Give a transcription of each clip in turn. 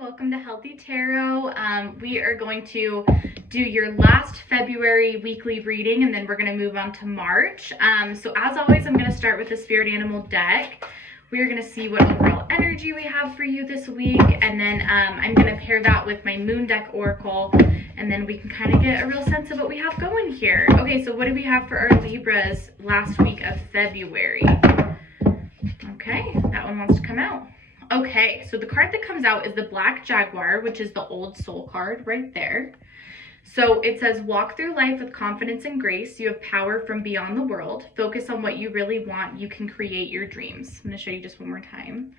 Welcome to Healthy Tarot. We are going to do your last February weekly reading, and then we're going to move on to March. So as always, I'm going to start with the Spirit Animal deck. We're going to see what overall energy we have for you this week, and then I'm going to pair that with my Moon deck Oracle, and then we can kind of get a real sense of what we have going here. Okay, so what do we have for our Libras last week of February? Okay, that one wants to come out. Okay, so the card that comes out is the Black Jaguar, which is the old soul card right there. So it says, walk through life with confidence and grace. You have power from beyond the world. Focus on what you really want. You can create your dreams. I'm going to show you just one more time.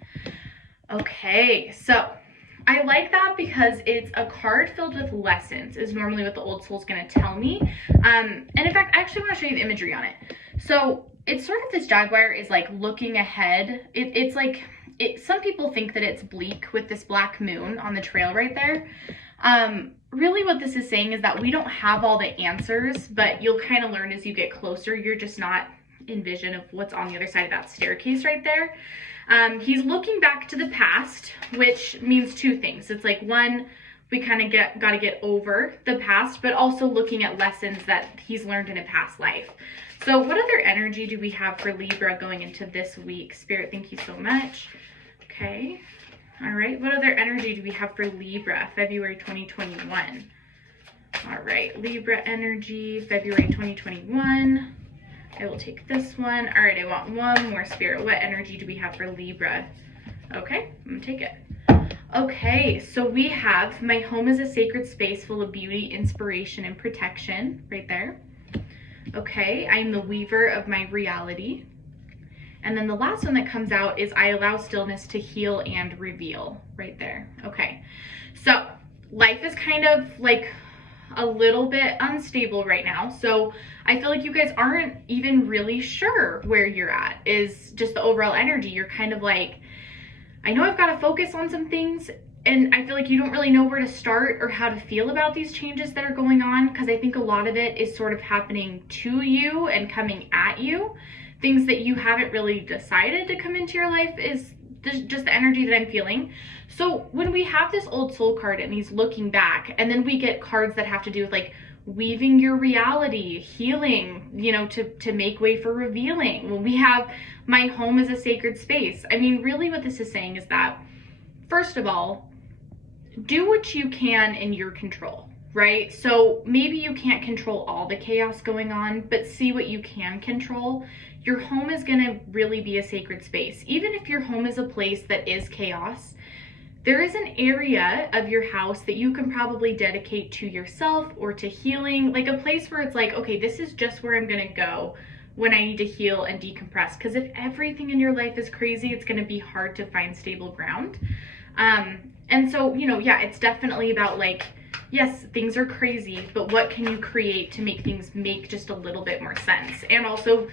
Okay, so I like that because it's a card filled with lessons, is normally what the old soul is going to tell me. And in fact, I actually want to show you the imagery on it. So it's sort of, this jaguar is like looking ahead. It's like, some people think that it's bleak with this black moon on the trail right there. Really what this is saying is that we don't have all the answers, but you'll kind of learn as you get closer. You're just not in vision of what's on the other side of that staircase right there. He's looking back to the past, which means two things. It's like, one, we kind of got to get over the past, but also looking at lessons that he's learned in a past life. So what other energy do we have for Libra going into this week? Spirit, thank you so much. Okay. All right. What other energy do we have for Libra, February 2021? All right. Libra energy, February 2021. I will take this one. All right. I want one more, Spirit. What energy do we have for Libra? Okay. I'm going to take it. Okay. So we have, my home is a sacred space full of beauty, inspiration, and protection right there. Okay. I'm the weaver of my reality. And then the last one that comes out is, I allow stillness to heal and reveal right there. Okay, so life is kind of like a little bit unstable right now. So I feel like you guys aren't even really sure where you're at, is just the overall energy. You're kind of like, I know I've got to focus on some things, and I feel like you don't really know where to start or how to feel about these changes that are going on, because I think a lot of it is sort of happening to you and coming at you. Things that you haven't really decided to come into your life is just the energy that I'm feeling. So when we have this old soul card and he's looking back, and then we get cards that have to do with like weaving your reality, healing, you know, to make way for revealing. When we have my home is a sacred space. I mean, really what this is saying is that, first of all, do what you can in your control, right? So maybe you can't control all the chaos going on, but see what you can control. Your home is going to really be a sacred space. Even if your home is a place that is chaos, there is an area of your house that you can probably dedicate to yourself or to healing, like a place where it's like, okay, this is just where I'm going to go when I need to heal and decompress. Because if everything in your life is crazy, it's going to be hard to find stable ground. And so, you know, yeah, it's definitely about like, yes, things are crazy, but what can you create to make things make just a little bit more sense? And also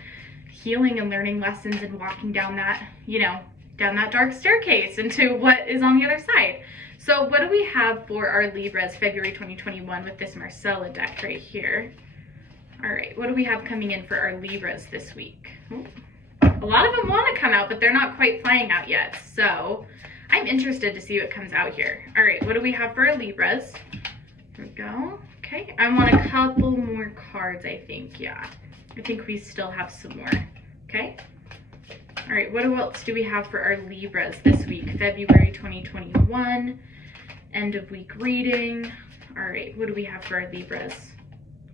healing and learning lessons and walking down that, you know, down that dark staircase into what is on the other side. So what do we have for our Libras February 2021 with this Marcella deck right here? All right, what do we have coming in for our Libras this week? Ooh. A lot of them want to come out, but they're not quite flying out yet. So I'm interested to see what comes out here. All right, what do we have for our Libras? There we go. Okay, I want a couple more cards, I think. Yeah, I think we still have some more. Okay. All right, what else do we have for our Libras this week? February 2021, end of week reading. All right, what do we have for our Libras?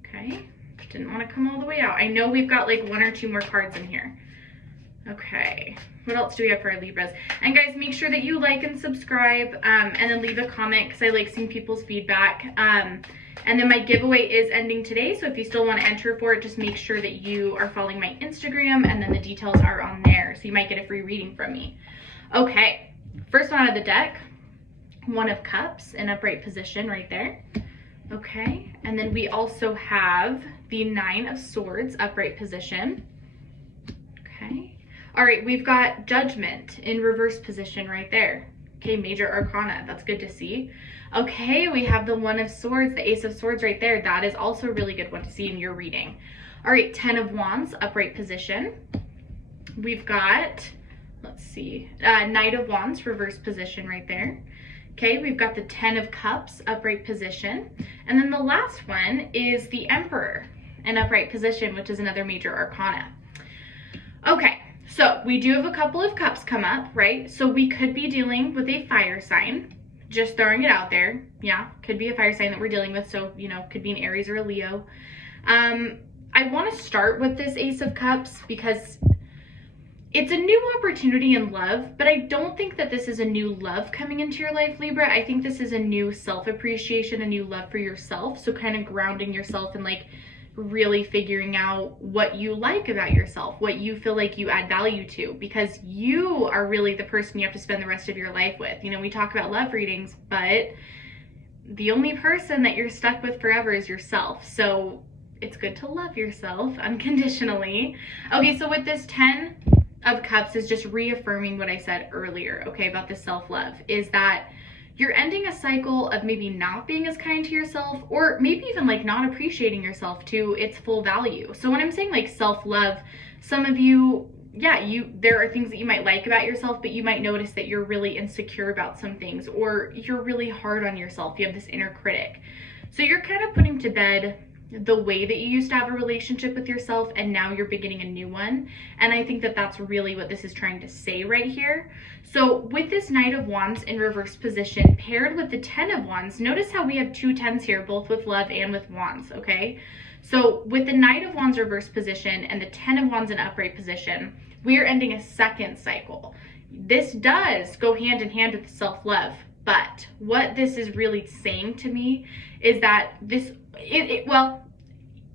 Okay, didn't want to come all the way out. I know we've got like one or two more cards in here. Okay, what else do we have for our Libras? And guys, make sure that you like and subscribe, and then leave a comment, because I like seeing people's feedback. And then my giveaway is ending today, so if you still want to enter for it, just make sure that you are following my Instagram, and then the details are on there, so you might get a free reading from me. Okay, first one out of the deck, One of Cups in upright position right there. Okay, and then we also have the Nine of Swords upright position. Okay. All right, we've got Judgment in reverse position right there. Okay, Major Arcana, that's good to see. Okay, we have the One of Swords, the Ace of Swords right there. That is also a really good one to see in your reading. All right, Ten of Wands, upright position. We've got, let's see, Knight of Wands, reverse position right there. Okay, we've got the 10 of Cups, upright position. And then the last one is the Emperor in upright position, which is another major arcana. Okay, so we do have a couple of cups come up, right? So we could be dealing with a fire sign. Just throwing it out there. Yeah, could be a fire sign that we're dealing with. So, you know, could be an Aries or a Leo. I want to start with this Ace of Cups because it's a new opportunity in love, but I don't think that this is a new love coming into your life, Libra. I think this is a new self-appreciation, a new love for yourself. So kind of grounding yourself and like really figuring out what you like about yourself, what you feel like you add value to, because you are really the person you have to spend the rest of your life with. You know, we talk about love readings, but the only person that you're stuck with forever is yourself. So it's good to love yourself unconditionally. Okay, so with this 10 of Cups is just reaffirming what I said earlier, okay, about the self-love, is that you're ending a cycle of maybe not being as kind to yourself, or maybe even like not appreciating yourself to its full value. So when I'm saying like self-love, some of you, yeah, there are things that you might like about yourself, but you might notice that you're really insecure about some things, or you're really hard on yourself. You have this inner critic. So you're kind of putting to bed the way that you used to have a relationship with yourself, and now you're beginning a new one. And I think that that's really what this is trying to say right here. So with this Knight of Wands in reverse position paired with the 10 of Wands, notice how we have two 10s here, both with love and with wands, okay? So with the Knight of Wands reverse position and the 10 of Wands in upright position, we are ending a second cycle. This does go hand in hand with self-love, but what this is really saying to me is that this,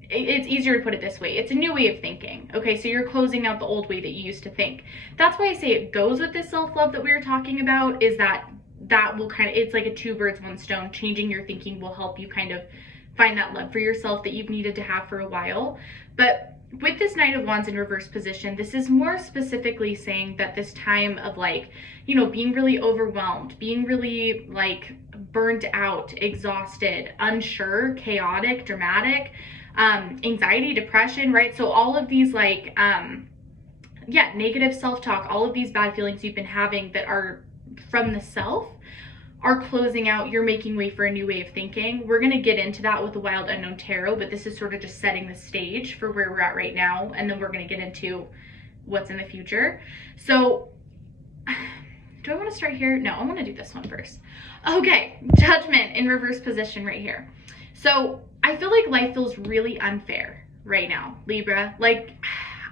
it's easier to put it this way. It's a new way of thinking. Okay, so you're closing out the old way that you used to think. That's why I say it goes with this self-love that we were talking about, is that will kind of, it's like a two birds, one stone. Changing your thinking will help you kind of find that love for yourself that you've needed to have for a while. But with this Knight of Wands in reverse position, this is more specifically saying that this time of like, you know, being really overwhelmed, being really like burnt out, exhausted, unsure, chaotic, dramatic, anxiety, depression, right? So all of these like, negative self-talk, all of these bad feelings you've been having that are from the self are closing out. You're making way for a new way of thinking. We're going to get into that with the Wild Unknown Tarot, but this is sort of just setting the stage for where we're at right now. And then we're going to get into what's in the future. So do I want to start here? No, I want to do this one first. Okay, Judgment in reverse position right here. So I feel like life feels really unfair right now, Libra. Like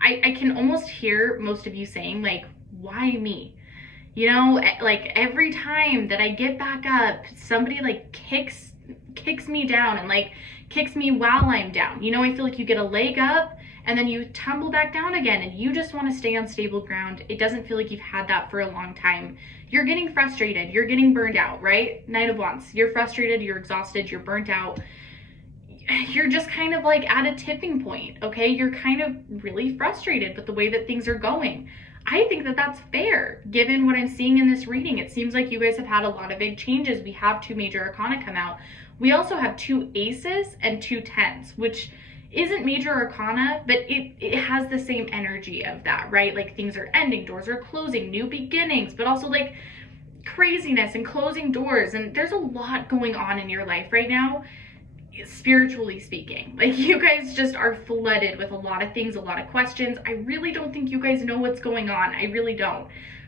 I can almost hear most of you saying like, why me? You know, like every time that I get back up, somebody like kicks me down and like kicks me while I'm down. You know, I feel like you get a leg up and then you tumble back down again and you just want to stay on stable ground. It doesn't feel like you've had that for a long time. You're getting frustrated. You're getting burned out, right? Knight of Wands. You're frustrated. You're exhausted. You're burnt out. You're just kind of like at a tipping point, okay? You're kind of really frustrated with the way that things are going. I think that that's fair, given what I'm seeing in this reading. It seems like you guys have had a lot of big changes. We have two major arcana come out. We also have two aces and two 10s, which isn't major arcana, but it has the same energy of that, right? Like things are ending, doors are closing, new beginnings, but also like craziness and closing doors. And there's a lot going on in your life right now, spiritually speaking. Like you guys just are flooded with a lot of things, a lot of questions. I really don't think you guys know what's going on. I really don't.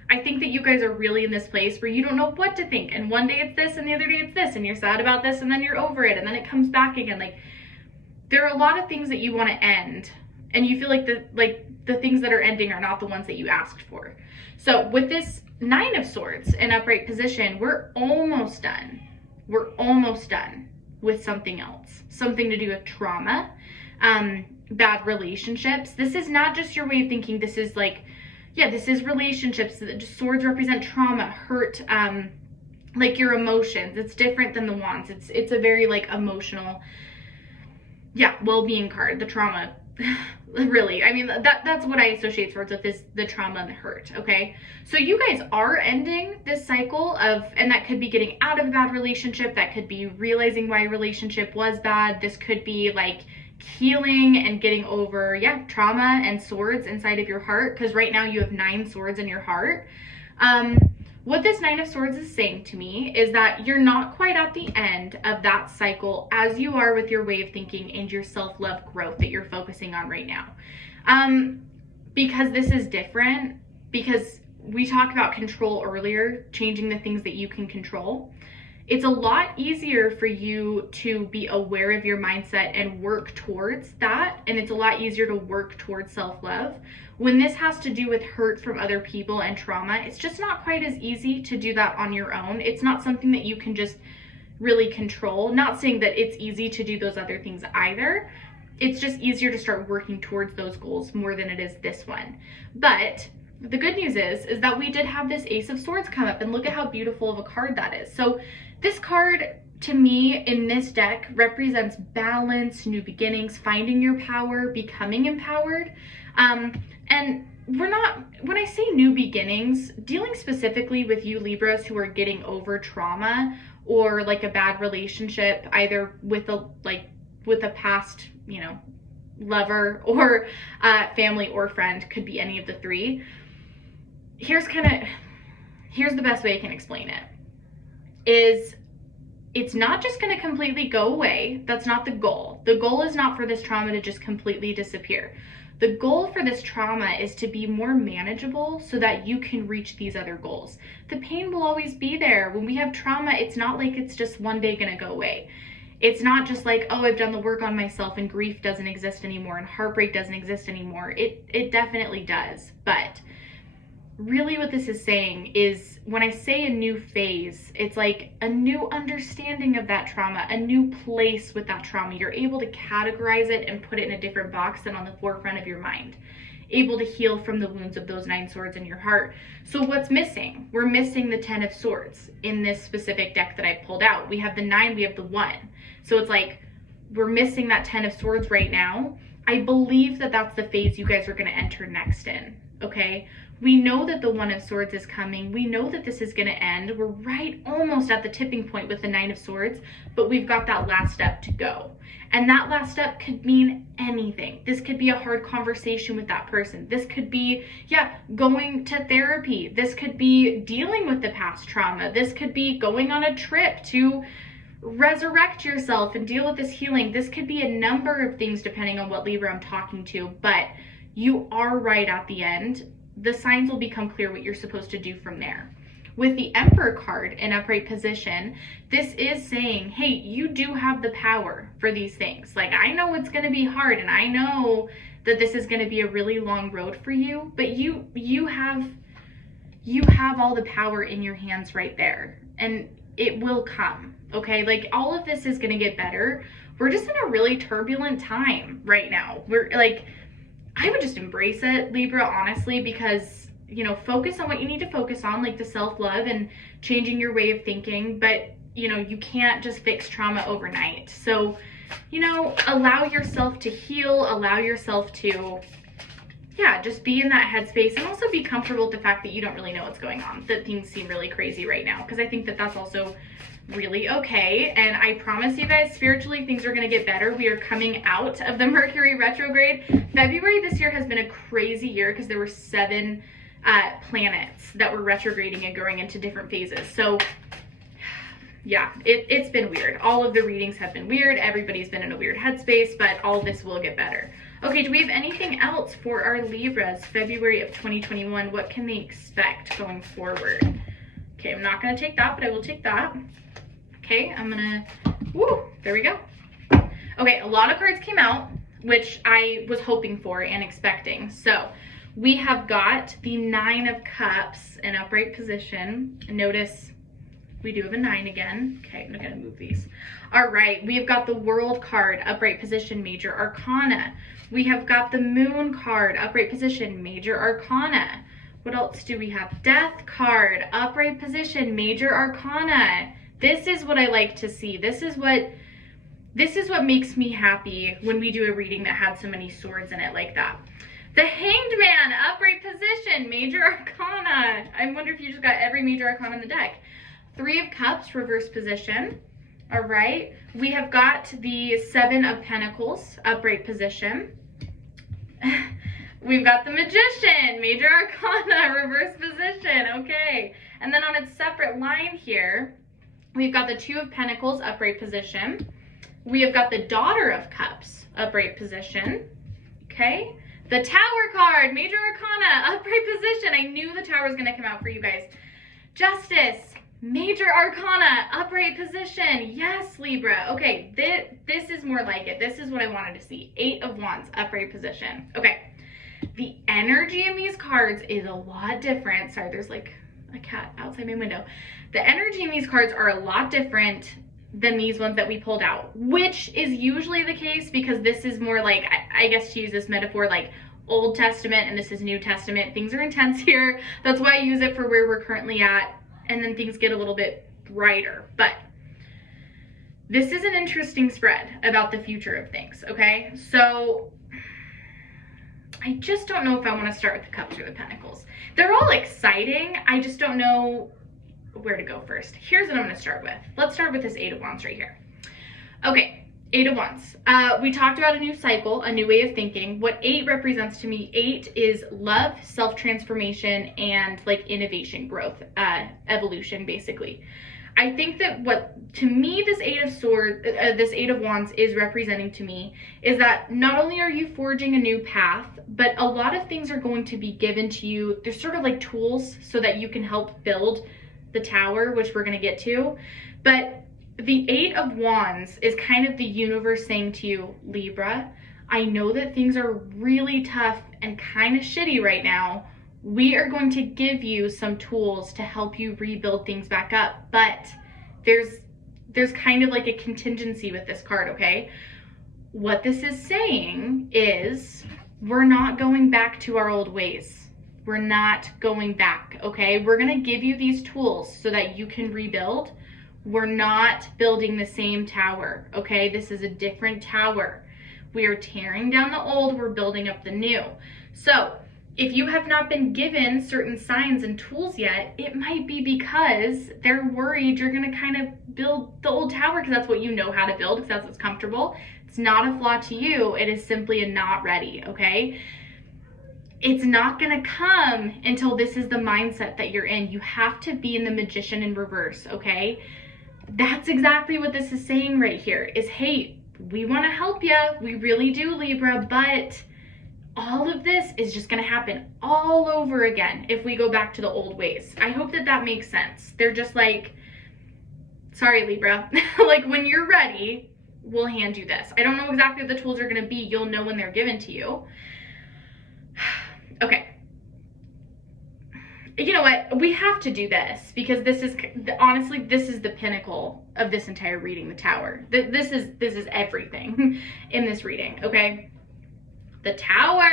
I think that you guys are really in this place where you don't know what to think, and one day it's this and the other day it's this, and you're sad about this and then you're over it and then it comes back again. Like there are a lot of things that you want to end, and you feel like the things that are ending are not the ones that you asked for. So with this 9 of Swords in upright position, we're almost done. We're almost done with something else, something to do with trauma, bad relationships. This is not just your way of thinking. This is like, yeah, this is relationships. Swords represent trauma, hurt, like your emotions. It's different than the Wands. It's a very like emotional, yeah, well-being card, the trauma. Really, I mean, that's what I associate Swords with, is the trauma and the hurt, okay? So you guys are ending this cycle of, and that could be getting out of a bad relationship, that could be realizing why a relationship was bad, this could be like healing and getting over, yeah, trauma and swords inside of your heart, because right now you have 9 swords in your heart. What this Nine of Swords is saying to me is that you're not quite at the end of that cycle as you are with your way of thinking and your self-love growth that you're focusing on right now. Because this is different, because we talked about control earlier, changing the things that you can control. It's a lot easier for you to be aware of your mindset and work towards that. And it's a lot easier to work towards self-love. When this has to do with hurt from other people and trauma, it's just not quite as easy to do that on your own. It's not something that you can just really control. Not saying that it's easy to do those other things either. It's just easier to start working towards those goals more than it is this one. But the good news is that we did have this Ace of Swords come up, and look at how beautiful of a card that is. So this card, to me, in this deck, represents balance, new beginnings, finding your power, becoming empowered. And when I say new beginnings, dealing specifically with you Libras who are getting over trauma or like a bad relationship, either with a past, lover or family or friend, could be any of the three. Here's the best way I can explain it. It's not just going to completely go away. That's not the goal. The goal is not for this trauma to just completely disappear. The goal for this trauma is to be more manageable so that you can reach these other goals. The pain will always be there. When we have trauma, it's not like it's just one day going to go away. It's not just like, oh, I've done the work on myself and grief doesn't exist anymore and heartbreak doesn't exist anymore. It definitely does. But really what this is saying is, when I say a new phase, it's like a new understanding of that trauma, a new place with that trauma. You're able to categorize it and put it in a different box than on the forefront of your mind. Able to heal from the wounds of those 9 swords in your heart. So what's missing? We're missing the 10 of swords in this specific deck that I pulled out. We have the 9, we have the 1. So it's like we're missing that 10 of swords right now. I believe that that's the phase you guys are going to enter next in, okay? We know that the 1 of swords is coming. We know that this is going to end. We're right almost at the tipping point with the 9 of swords, but we've got that last step to go. And that last step could mean anything. This could be a hard conversation with that person. This could be, going to therapy. This could be dealing with the past trauma. This could be going on a trip to resurrect yourself and deal with this healing. This could be a number of things depending on what Libra I'm talking to, but you are right at the end. The signs will become clear what you're supposed to do from there. With the Emperor card in upright position, this is saying, hey, you do have the power for these things. Like, I know it's going to be hard, and I know that this is going to be a really long road for you, but you have all the power in your hands right there, and it will come, okay? Like, all of this is going to get better. We're just in a really turbulent time right now. We're like, I would just embrace it, Libra, honestly, because, focus on what you need to focus on, like the self-love and changing your way of thinking. But, you can't just fix trauma overnight. So, allow yourself to heal, allow yourself to, just be in that headspace, and also be comfortable with the fact that you don't really know what's going on, that things seem really crazy right now, because I think that that's also really okay. And I promise you guys, spiritually, things are going to get better. We are coming out of the Mercury retrograde. February this year has been a crazy year because there were 7 planets that were retrograding and going into different phases. So it's been weird. All of the readings have been weird. Everybody's been in a weird headspace, but all this will get better. Okay, do we have anything else for our Libras, February of 2021? What can they expect going forward? Okay, I'm not going to take that, but I will take that. Okay, I'm gonna, there we go. Okay, a lot of cards came out, which I was hoping for and expecting. So we have got the 9 of Cups in upright position. Notice we do have a 9 again. Okay, I'm gonna move these. All right, we have got the World card, upright position, major arcana. We have got the Moon card, upright position, major arcana. What else do we have? Death card, upright position, major arcana. This is what I like to see. This is what makes me happy when we do a reading that had so many swords in it like that. The Hanged Man, upright position, major arcana. I wonder if you just got every major arcana in the deck. 3 of Cups, reverse position. All right. We have got the 7 of Pentacles, upright position. We've got the Magician, major arcana, reverse position. Okay. And then on its separate line here, we've got the Two of Pentacles, upright position. We have got the Daughter of Cups, upright position. Okay. The Tower card, Major Arcana, upright position. I knew the Tower was going to come out for you guys. Justice, Major Arcana, upright position. Yes, Libra. Okay, this is more like it. This is what I wanted to see. Eight of Wands, upright position. Okay. The energy in these cards is a lot different. Sorry, there's like a cat outside my window. The energy in these cards are a lot different than these ones that we pulled out, which is usually the case because this is more like, I guess to use this metaphor, like Old Testament and this is New Testament. Things are intense here. That's why I use it for where we're currently at. And then things get a little bit brighter. But this is an interesting spread about the future of things, okay? So I just don't know if I want to start with the Cups or the Pentacles. They're all exciting. I just don't know where to go first. Here's what I'm going to start with. Let's start with this Eight of Wands right here. Okay, Eight of Wands. We talked about a new cycle, a new way of thinking. What 8 represents to me, 8 is love, self-transformation, and like innovation, growth, evolution, basically. I think that what, to me, this this Eight of Wands is representing to me is that not only are you forging a new path, but a lot of things are going to be given to you. There's sort of like tools so that you can help build the Tower, which we're going to get to. But the Eight of Wands is kind of the universe saying to you, Libra, I know that things are really tough and kind of shitty right now. We are going to give you some tools to help you rebuild things back up. But there's kind of like a contingency with this card, okay? What this is saying is we're not going back to our old ways. We're not going back, okay? We're going to give you these tools so that you can rebuild. We're not building the same tower, okay? This is a different tower. We are tearing down the old, we're building up the new. So if you have not been given certain signs and tools yet, it might be because they're worried you're gonna kind of build the old tower because that's what you know how to build, because that's what's comfortable. It's not a flaw to you, it is simply a not ready, okay? It's not gonna come until this is the mindset that you're in. You have to be in the Magician in reverse, okay? That's exactly what this is saying right here is, hey, we wanna help you. We really do, Libra, but all of this is just gonna happen all over again if we go back to the old ways. I hope that that makes sense. They're just like, sorry, Libra, like when you're ready, we'll hand you this. I don't know exactly what the tools are gonna be. You'll know when they're given to you. Okay. You know what? We have to do this because this is, honestly, this is the pinnacle of this entire reading, the Tower. This is everything in this reading, okay? The Tower.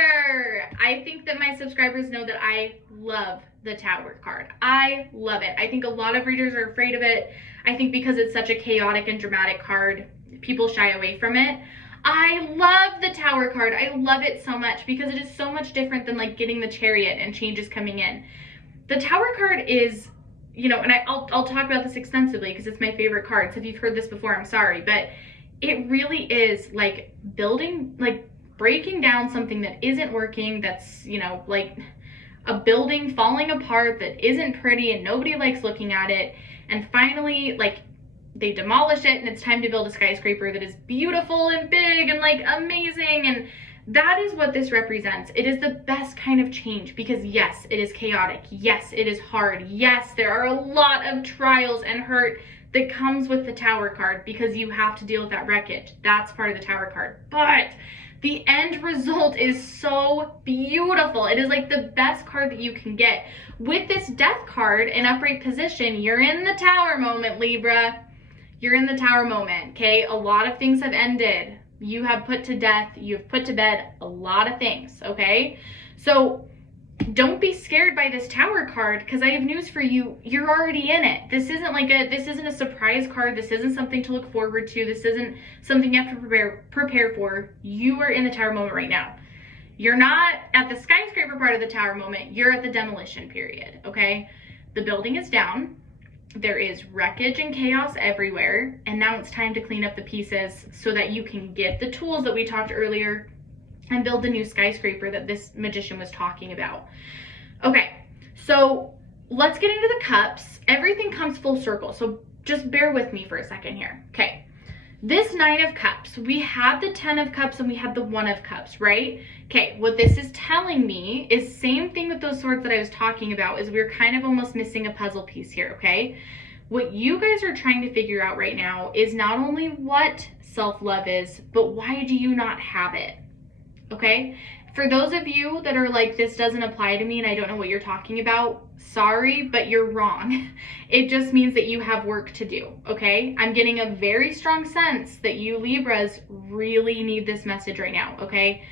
I think that my subscribers know that I love the Tower card. I love it. I think a lot of readers are afraid of it. I think because it's such a chaotic and dramatic card, people shy away from it. I love the Tower card. I love it so much because it is so much different than like getting the Chariot and changes coming in. The Tower card is, you know, and I'll talk about this extensively because it's my favorite card. So if you've heard this before, I'm sorry, but it really is like building, like breaking down something that isn't working, that's, you know, like a building falling apart that isn't pretty and nobody likes looking at it. And finally, like, they demolish it and it's time to build a skyscraper that is beautiful and big and like amazing. And that is what this represents. It is the best kind of change because yes, it is chaotic. Yes, it is hard. Yes, there are a lot of trials and hurt that comes with the Tower card because you have to deal with that wreckage. That's part of the Tower card. But the end result is so beautiful. It is like the best card that you can get. With this Death card in upright position, you're in the Tower moment, Libra. You're in the Tower moment, okay? A lot of things have ended. You have put to death, you've put to bed a lot of things, okay? So don't be scared by this Tower card because I have news for you. You're already in it. This isn't a surprise card. This isn't something to look forward to. This isn't something you have to prepare for. You are in the Tower moment right now. You're not at the skyscraper part of the Tower moment. You're at the demolition period, okay? The building is down. There is wreckage and chaos everywhere, and now it's time to clean up the pieces so that you can get the tools that we talked earlier and build the new skyscraper that this magician was talking about. Okay, so let's get into the cups. Everything comes full circle, so just bear with me for a second here. Okay, this 9 of cups, we had the 10 of cups and we had the 1 of cups, right? Okay, what this is telling me is same thing with those swords that I was talking about, is we're kind of almost missing a puzzle piece here, okay? What you guys are trying to figure out right now is not only what self-love is, but why do you not have it, okay? For those of you that are like, this doesn't apply to me and I don't know what you're talking about, sorry, but you're wrong. It just means that you have work to do, okay? I'm getting a very strong sense that you Libras really need this message right now, okay?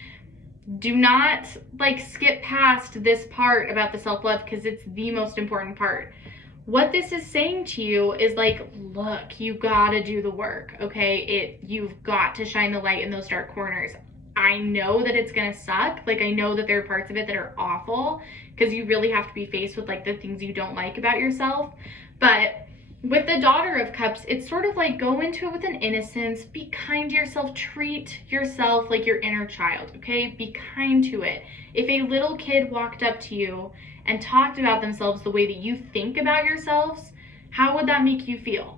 Do not like skip past this part about the self-love because it's the most important part. What this is saying to you is like, look, you gotta do the work, okay? You've got to shine the light in those dark corners. I know that it's gonna suck. Like, I know that there are parts of it that are awful because you really have to be faced with like the things you don't like about yourself. But with the Daughter of Cups, it's sort of like go into it with an innocence, be kind to yourself, treat yourself like your inner child, okay? Be kind to it. If a little kid walked up to you and talked about themselves the way that you think about yourselves, how would that make you feel?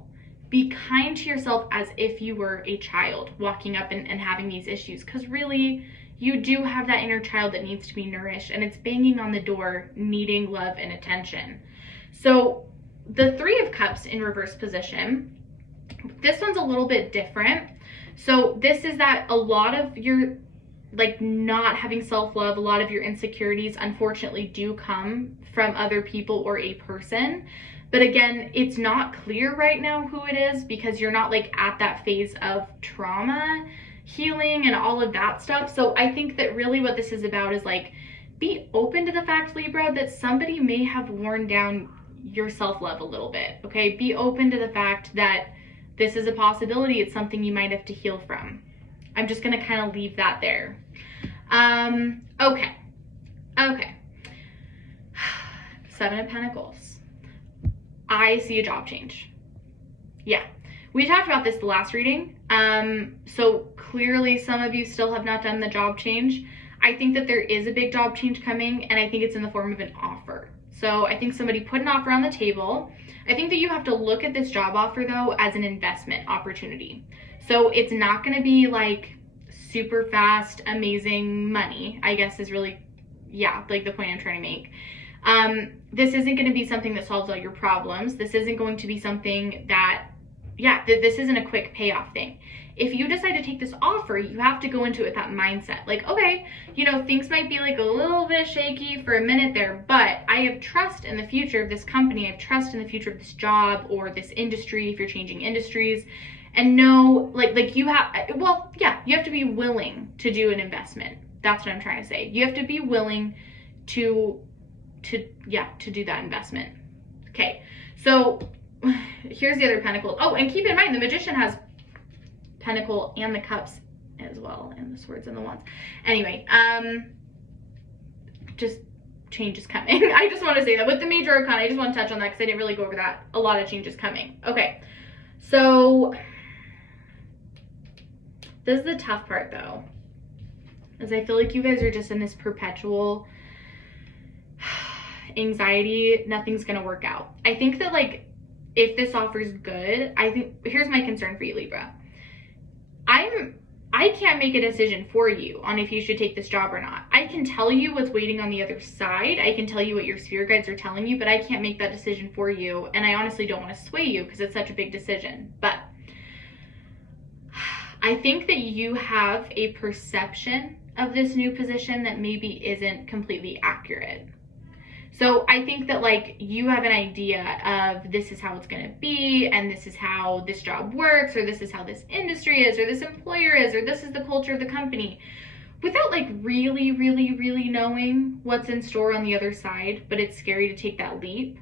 Be kind to yourself as if you were a child walking up and having these issues, because really you do have that inner child that needs to be nourished and it's banging on the door needing love and attention. So the 3 of Cups in reverse position, this one's a little bit different. So this is that a lot of your like not having self-love, a lot of your insecurities unfortunately do come from other people or a person. But again, it's not clear right now who it is because you're not like at that phase of trauma healing and all of that stuff. So I think that really what this is about is like, be open to the fact, Libra, that somebody may have worn down your self-love a little bit, okay? Be open to the fact that this is a possibility. It's something you might have to heal from. I'm just gonna kind of leave that there. Okay. 7 of Pentacles. I see a job change. Yeah, we talked about this the last reading. So clearly some of you still have not done the job change. I think that there is a big job change coming, and I think it's in the form of an offer. So I think somebody put an offer on the table. I think that you have to look at this job offer though as an investment opportunity. So it's not going to be like super fast, amazing money, I guess is really, yeah, like the point I'm trying to make. This isn't going to be something that solves all your problems. This isn't going to be something that, yeah, this isn't a quick payoff thing. If you decide to take this offer, you have to go into it with that mindset. Like, okay, you know, things might be like a little bit shaky for a minute there, but I have trust in the future of this company. I have trust in the future of this job or this industry if you're changing industries. And know, like you have, well, yeah, you have to be willing to do an investment. That's what I'm trying to say. You have to be willing to do that investment. Okay, so here's the other pentacle. Oh, and keep in mind, the Magician has Pentacle and the Cups as well, and the Swords and the Wands. Anyway, just change is coming. I just want to say that with the Major Arcana, I just want to touch on that because I didn't really go over that. A lot of change is coming. Okay, so this is the tough part though, is I feel like you guys are just in this perpetual anxiety. Nothing's gonna work out. I think that like if this offer is good, I think here's my concern for you, Libra. I can't make a decision for you on if you should take this job or not. I can tell you what's waiting on the other side. I can tell you what your spirit guides are telling you, but I can't make that decision for you. And I honestly don't want to sway you because it's such a big decision. But I think that you have a perception of this new position that maybe isn't completely accurate. So I think that like you have an idea of this is how it's going to be, and this is how this job works, or this is how this industry is, or this employer is, or this is the culture of the company, without like really knowing what's in store on the other side. But it's scary to take that leap.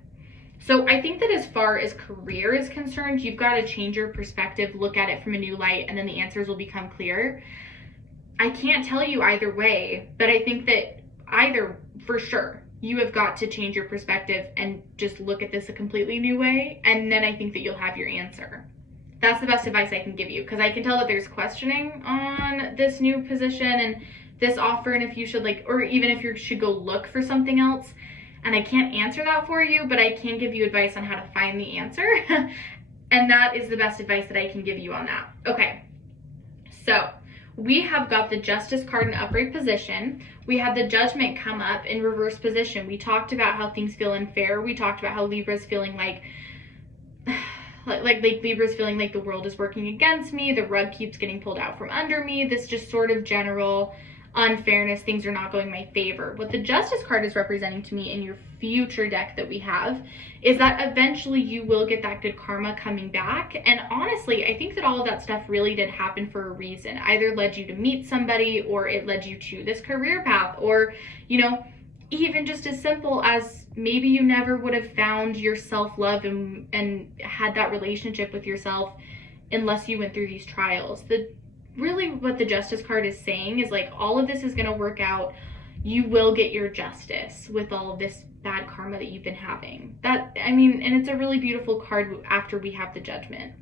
So I think that as far as career is concerned, you've got to change your perspective, look at it from a new light, and then the answers will become clear. I can't tell you either way, but I think that either, for sure, you have got to change your perspective and just look at this a completely new way, and then I think that you'll have your answer. That's the best advice I can give you, because I can tell that there's questioning on this new position and this offer, and if you should like, or even if you should go look for something else. and I can't answer that for you, but I can give you advice on how to find the answer. And that is the best advice that I can give you on that. Okay, so we have got the Justice card in upright position. We had the Judgment come up in reverse position. We talked about how things feel unfair. We talked about how Libra's feeling like Libra's feeling like the world is working against me. The rug keeps getting pulled out from under me. This just sort of general unfairness. Things are not going my favor. What the Justice card is representing to me in your future deck that we have is that eventually you will get that good karma coming back. And honestly, I think that all of that stuff really did happen for a reason. Either led you to meet somebody, or it led you to this career path, or, you know, even just as simple as maybe you never would have found your self-love and had that relationship with yourself unless you went through these trials. Really what the Justice card is saying is like, all of this is going to work out. You will get your justice with all of this bad karma that you've been having. That, I mean, and it's a really beautiful card after we have the Judgment,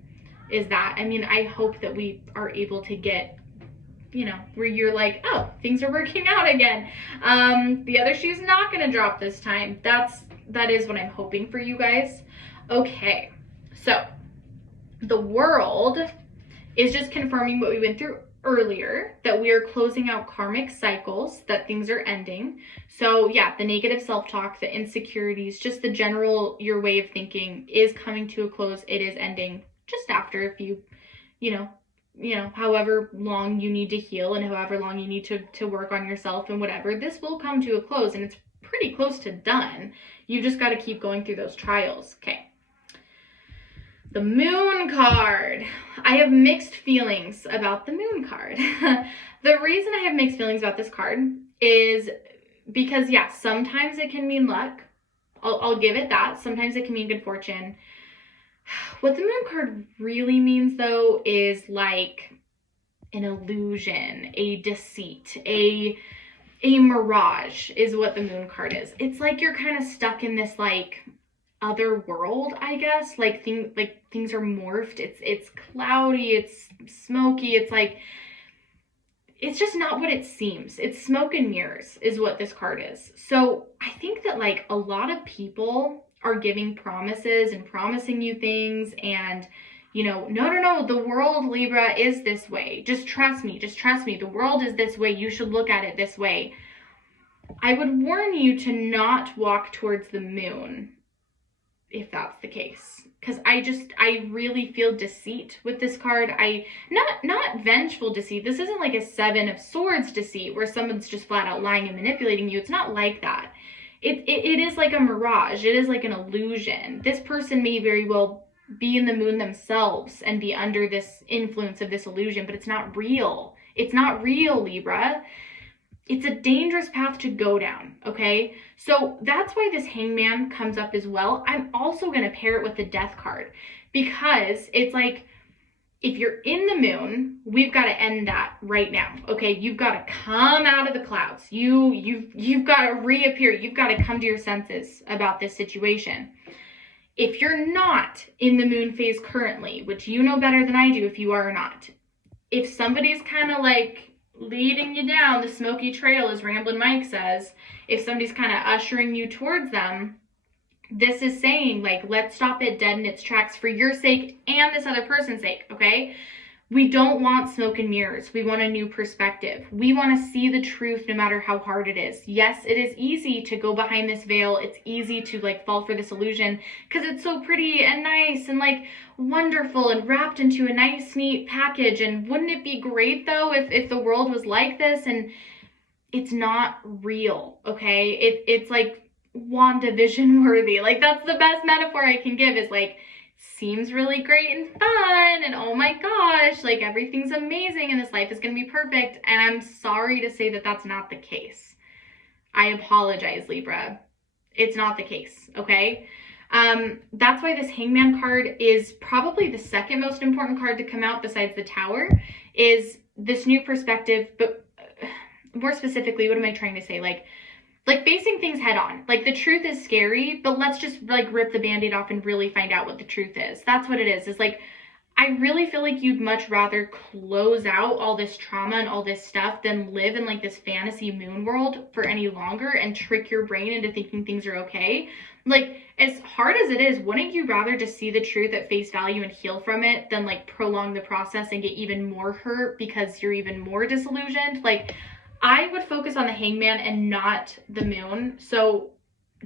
is that, I mean, I hope that we are able to get, you know, where you're like, oh, things are working out again. The other shoe's not going to drop this time. That is what I'm hoping for you guys. Okay, so the World is just confirming what we went through earlier, that we are closing out karmic cycles, that things are ending. So yeah, the negative self-talk, the insecurities, just the general, your way of thinking is coming to a close. It is ending just after a few, you know, however long you need to heal and however long you need to work on yourself and whatever, this will come to a close, and it's pretty close to done. You just got to keep going through those trials. Okay. The Moon card. I have mixed feelings about the Moon card. The reason I have mixed feelings about this card is because, yeah, sometimes it can mean luck. I'll give it that. Sometimes it can mean good fortune. What the Moon card really means, though, is like an illusion, a deceit, a mirage is what the Moon card is. It's like you're kind of stuck in this like other world, I guess. Like things are morphed. It's cloudy, it's smoky, it's like, it's just not what it seems. It's smoke and mirrors is what this card is. So I think that like a lot of people are giving promises and promising you things, and you know, no, the world, Libra, is this way. Just trust me. The world is this way. You should look at it this way. I would warn you to not walk towards the moon if that's the case, because I really feel deceit with this card. Not vengeful deceit. This isn't like a 7 of Swords deceit where someone's just flat out lying and manipulating you. It's not like that. It is like a mirage. It is like an illusion. This person may very well be in the moon themselves and be under this influence of this illusion, but it's not real. It's not real, Libra. It's a dangerous path to go down, okay? So that's why this Hangman comes up as well. I'm also going to pair it with the Death card, because it's like, if you're in the moon, we've got to end that right now, okay? You've got to come out of the clouds. You've got to reappear. You've got to come to your senses about this situation. If you're not in the moon phase currently, which you know better than I do if you are or not, if somebody's kind of like leading you down the smoky trail, as Ramblin' Mike says, if somebody's kind of ushering you towards them, this is saying, like, let's stop it dead in its tracks for your sake and this other person's sake, okay? We don't want smoke and mirrors. We want a new perspective. We want to see the truth no matter how hard it is. Yes, it is easy to go behind this veil. It's easy to like fall for this illusion because it's so pretty and nice and like wonderful and wrapped into a nice, neat package. And wouldn't it be great though if the world was like this? And it's not real, okay? It's like WandaVision worthy. Like, that's the best metaphor I can give, is like, seems really great and fun, and oh my gosh, like everything's amazing and this life is gonna be perfect. And I'm sorry to say that that's not the case. I apologize, Libra. It's not the case, okay? That's why this Hangman card is probably the second most important card to come out besides the Tower, is this new perspective. But more specifically, what am I trying to say? Like facing things head on. Like, the truth is scary, but let's just like rip the Band-Aid off and really find out what the truth is. That's what it is like, I really feel like you'd much rather close out all this trauma and all this stuff than live in like this fantasy moon world for any longer and trick your brain into thinking things are okay. Like, as hard as it is, wouldn't you rather just see the truth at face value and heal from it than like prolong the process and get even more hurt because you're even more disillusioned? Like, I would focus on the Hangman and not the moon. So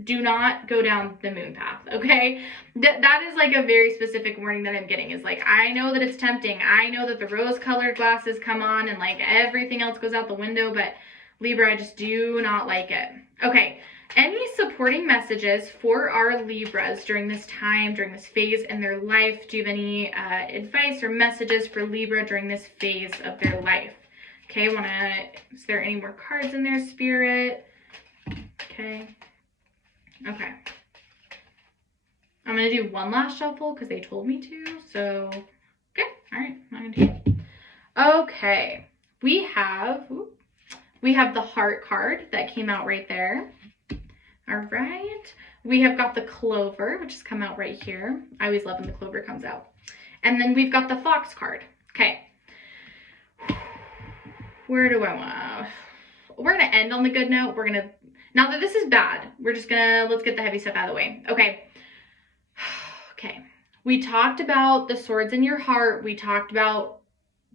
do not go down the moon path, okay? That is like a very specific warning that I'm getting, is like, I know that it's tempting. I know that the rose colored glasses come on and like everything else goes out the window, but Libra, I just do not like it. Okay, any supporting messages for our Libras during this time, during this phase in their life? Do you have any advice or messages for Libra during this phase of their life? Okay, is there any more cards in there, Spirit? Okay. Okay. I'm going to do one last shuffle because they told me to. So, okay. All right. I'm going to do it. Okay. We have the heart card that came out right there. All right. We have got the clover, which has come out right here. I always love when the clover comes out. And then we've got the fox card. Okay. Where do I want to... We're going to end on the good note. We're going to... Now that this is bad, we're just gonna, let's get the heavy stuff out of the way. Okay. Okay. We talked about the swords in your heart. We talked about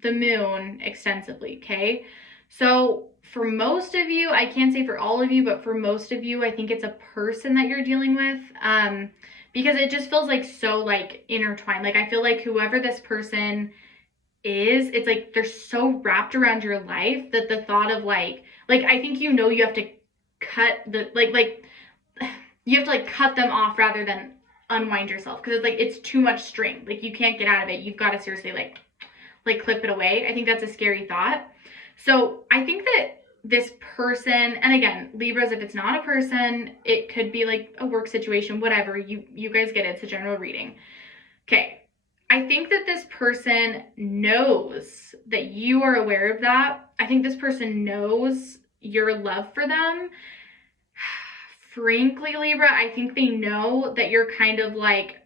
the moon extensively, okay? So for most of you, I can't say for all of you, but for most of you, I think it's a person that you're dealing with, because it just feels like so like intertwined. Like, I feel like whoever this person is, it's like they're so wrapped around your life that the thought of like I think you have to cut the you have to like cut them off rather than unwind yourself, because it's like it's too much string. Like, you can't get out of it. You've got to seriously like clip it away. I think that's a scary thought. So I think that this person, and again, Libras, if it's not a person, it could be like a work situation, whatever. You guys get it. It's a general reading. Okay. I think that this person knows that you are aware of that. I think this person knows your love for them. Frankly, Libra, I think they know that you're kind of like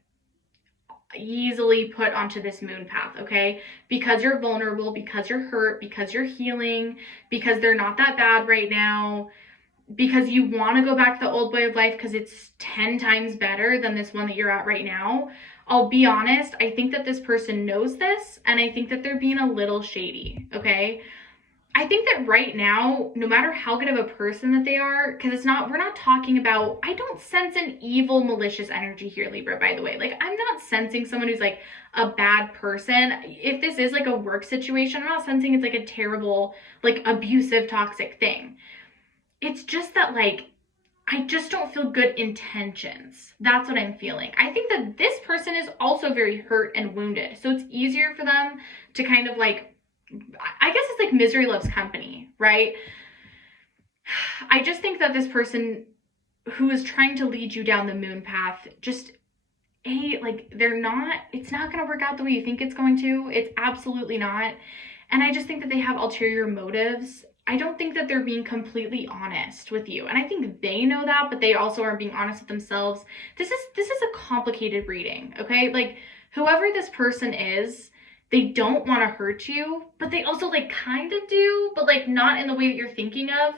easily put onto this moon path, okay? Because you're vulnerable, because you're hurt, because you're healing, because they're not that bad right now, because you want to go back to the old way of life because it's 10 times better than this one that you're at right now. I'll be honest, I think that this person knows this, and I think that they're being a little shady, okay? I think that right now, no matter how good of a person that they are, because we're not talking about, I don't sense an evil, malicious energy here, Libra, by the way. Like, I'm not sensing someone who's like a bad person. If this is like a work situation, I'm not sensing it's like a terrible, like abusive, toxic thing. It's just that like, I just don't feel good intentions. That's what I'm feeling. I think that this person is also very hurt and wounded. So it's easier for them to kind of like, I guess it's like misery loves company, right? I just think that this person who is trying to lead you down the moon path, just like it's not going to work out the way you think it's going to. It's absolutely not. And I just think that they have ulterior motives. I don't think that they're being completely honest with you. And I think they know that, but they also aren't being honest with themselves. This is a complicated reading, okay? Like, whoever this person is, they don't want to hurt you, but they also like kind of do, but like not in the way that you're thinking of.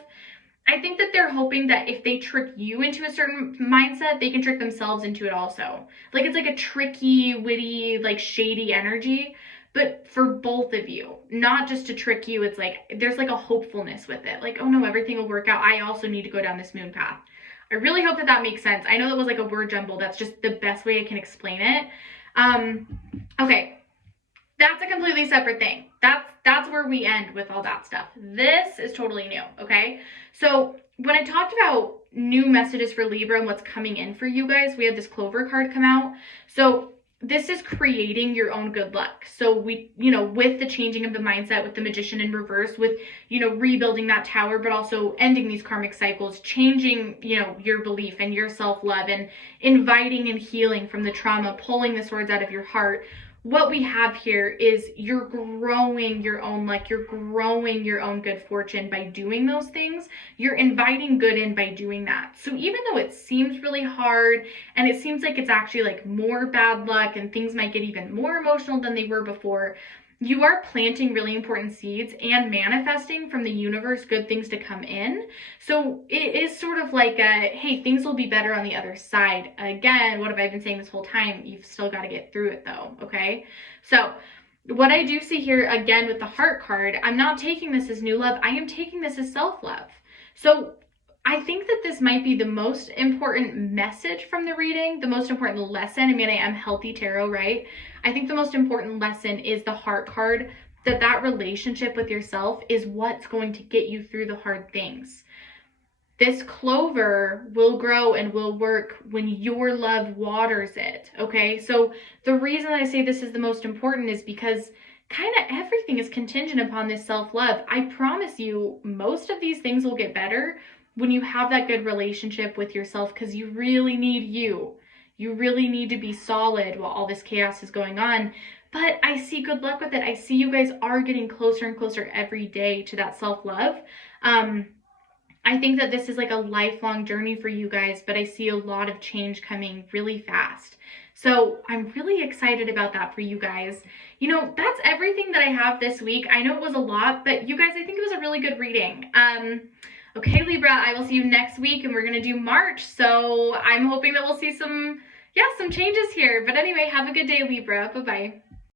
I think that they're hoping that if they trick you into a certain mindset, they can trick themselves into it also. Like, it's like a tricky, witty, like shady energy, but for both of you, not just to trick you. It's like, there's like a hopefulness with it. Like, oh no, everything will work out. I also need to go down this moon path. I really hope that that makes sense. I know that was like a word jumble. That's just the best way I can explain it. Okay. That's a completely separate thing. That's where we end with all that stuff. This is totally new, okay? So when I talked about new messages for Libra and what's coming in for you guys, we had this clover card come out. So this is creating your own good luck. So we, with the changing of the mindset, with the magician in reverse, with, rebuilding that tower, but also ending these karmic cycles, changing, your belief and your self-love, and inviting and healing from the trauma, pulling the swords out of your heart. what we have here is you're growing your own luck, you're growing your own good fortune by doing those things. You're inviting good in by doing that. So even though it seems really hard and it seems like it's actually like more bad luck and things might get even more emotional than they were before, you are planting really important seeds and manifesting from the universe good things to come in. So it is sort of like a, hey, things will be better on the other side. Again, what have I been saying this whole time? You've still got to get through it though, okay? So what I do see here, again, with the heart card, I'm not taking this as new love. I am taking this as self-love. So I think that this might be the most important message from the reading, the most important lesson. I mean, I am healthy tarot, right? I think the most important lesson is the heart card, that relationship with yourself is what's going to get you through the hard things. This clover will grow and will work when your love waters it, okay? So the reason I say this is the most important is because kind of everything is contingent upon this self-love. I promise you, most of these things will get better when you have that good relationship with yourself, because you really need you. You really need to be solid while all this chaos is going on. But I see good luck with it. I see you guys are getting closer and closer every day to that self-love. I think that this is like a lifelong journey for you guys, but I see a lot of change coming really fast. So I'm really excited about that for you guys. You know, that's everything that I have this week. I know it was a lot, but you guys, I think it was a really good reading. Okay, Libra, I will see you next week and we're going to do March. So I'm hoping that we'll see some changes here. But anyway, have a good day, Libra. Bye-bye.